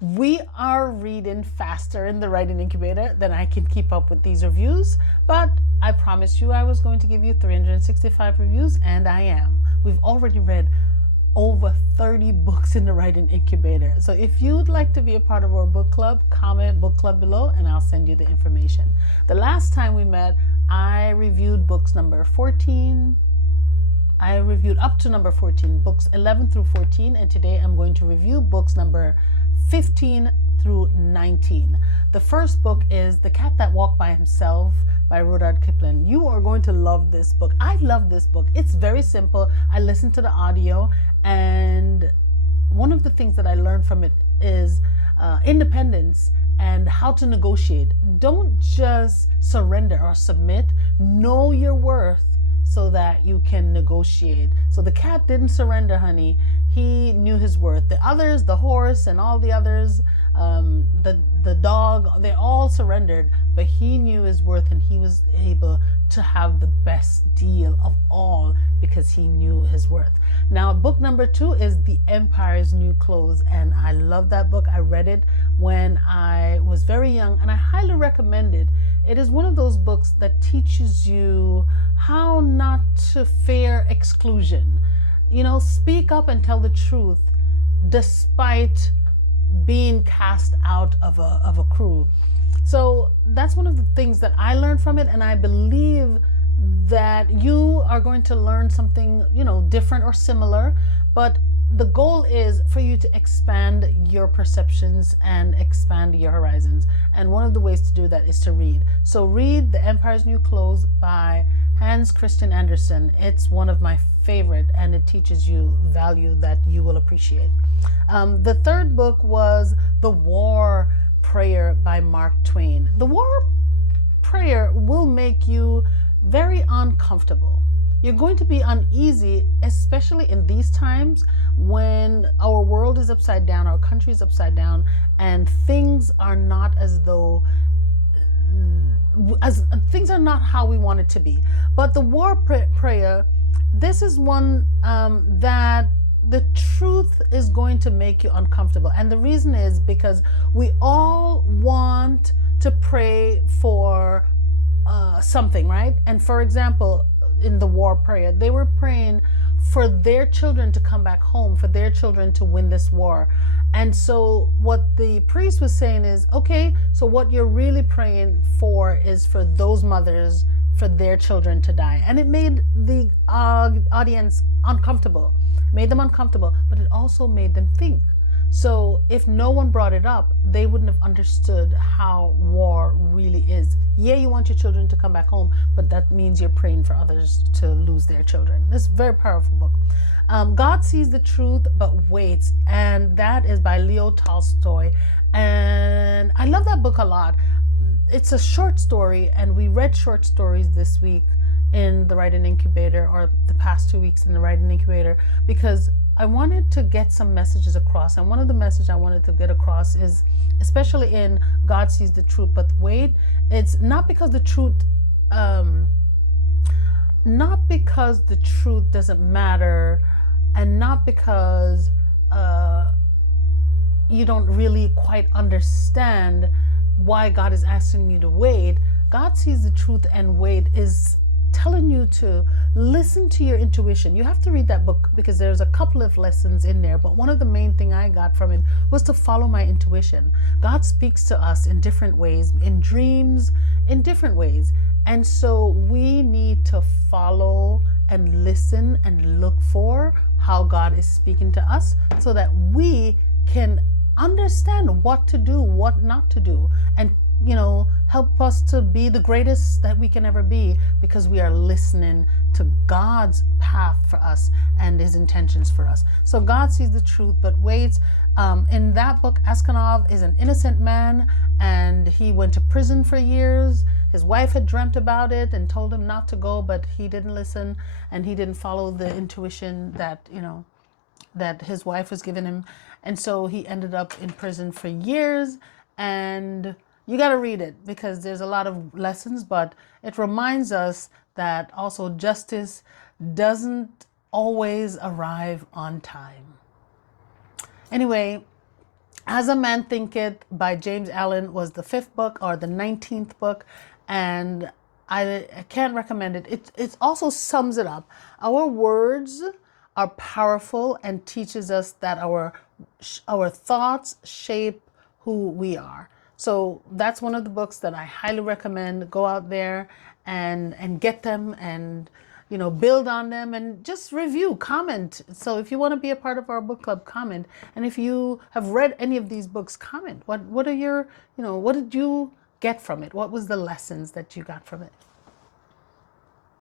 We are reading faster in the Writing Incubator than I can keep up with these reviews, but I promised you I was going to give you 365 reviews, and I am. We've already read over 30 books in the Writing Incubator. So if you'd like to be a part of our book club, comment book club below and I'll send you the information. The last time we met, I reviewed books number 14. I reviewed up to number 14, books 11 through 14, and today I'm going to review books number 15 through 19. The first book is The Cat That Walked by Himself by Rudyard Kipling. You are going to love this book. I love this book. It's very simple. I listened to the audio, and one of the things that I learned from it is independence and how to negotiate. Don't just surrender or submit. Know your worth so that you can negotiate. So the cat didn't surrender, honey. He knew his worth. The others, the horse and all the others, the dog, they all surrendered, but he knew his worth and he was able to have the best deal of all because he knew his worth. Now, book number 2 is The Empire's New Clothes, and I love that book. I read it when I was very young and I highly recommend it. It is one of those books that teaches you how not to fear exclusion. You know, speak up and tell the truth despite being cast out of a crew. So that's one of the things that I learned from it, and I believe that you are going to learn something, you know, different or similar, but the goal is for you to expand your perceptions and expand your horizons. And one of the ways to do that is to read. So read The Empire's New Clothes by Hans Christian Andersen. It's one of my favorite, and it teaches you value that you will appreciate. The third book was The War Prayer by Mark Twain. The War Prayer will make you very uncomfortable. You're going to be uneasy, especially in these times when our world is upside down, our country is upside down, and things are not things are not how we want it to be. But the war prayer, this is one that the truth is going to make you uncomfortable. And the reason is because we all want to pray for something, right? And for example, in the war prayer, they were praying for their children to come back home, for their children to win this war. And so what the priest was saying is, okay, so what you're really praying for is for those mothers, for their children to die. And it made the audience uncomfortable, made them uncomfortable, but it also made them think. So if no one brought it up, they wouldn't have understood how war really is. Yeah, you want your children to come back home, but that means you're praying for others to lose their children. This is a very powerful book. God Sees the Truth But Waits, and that is by Leo Tolstoy. And I love that book a lot. It's a short story, and we read short stories this week in the Writing Incubator, or the past 2 weeks in the Writing Incubator, because I wanted to get some messages across. And one of the messages I wanted to get across is, especially in God Sees the Truth But Wait, it's not because the truth doesn't matter, and not because you don't really quite understand why God is asking you to wait. God Sees the Truth and Wait is telling you to listen to your intuition. You have to read that book because there's a couple of lessons in there, but one of the main thing I got from it was to follow my intuition. God speaks to us in different ways, in dreams, in different ways. And so we need to follow and listen and look for how God is speaking to us so that we can understand what to do, what not to do, and help us to be the greatest that we can ever be, because we are listening to God's path for us and his intentions for us. So God sees the truth but waits. In that book, Askanov is an innocent man, and he went to prison for years. His wife had dreamt about it and told him not to go, but he didn't listen, and he didn't follow the intuition that that his wife was giving him. And so he ended up in prison for years. And you got to read it because there's a lot of lessons, but it reminds us that also justice doesn't always arrive on time. Anyway, As a Man Thinketh by James Allen was the 5th book or the 19th book, and I can't recommend it. It also sums it up. Our words are powerful and teaches us that our thoughts shape who we are. So that's one of the books that I highly recommend. Go out there and get them, and build on them, and just review, comment. So if you want to be a part of our book club, comment. And if you have read any of these books, comment. What are your, what did you get from it? What was the lessons that you got from it?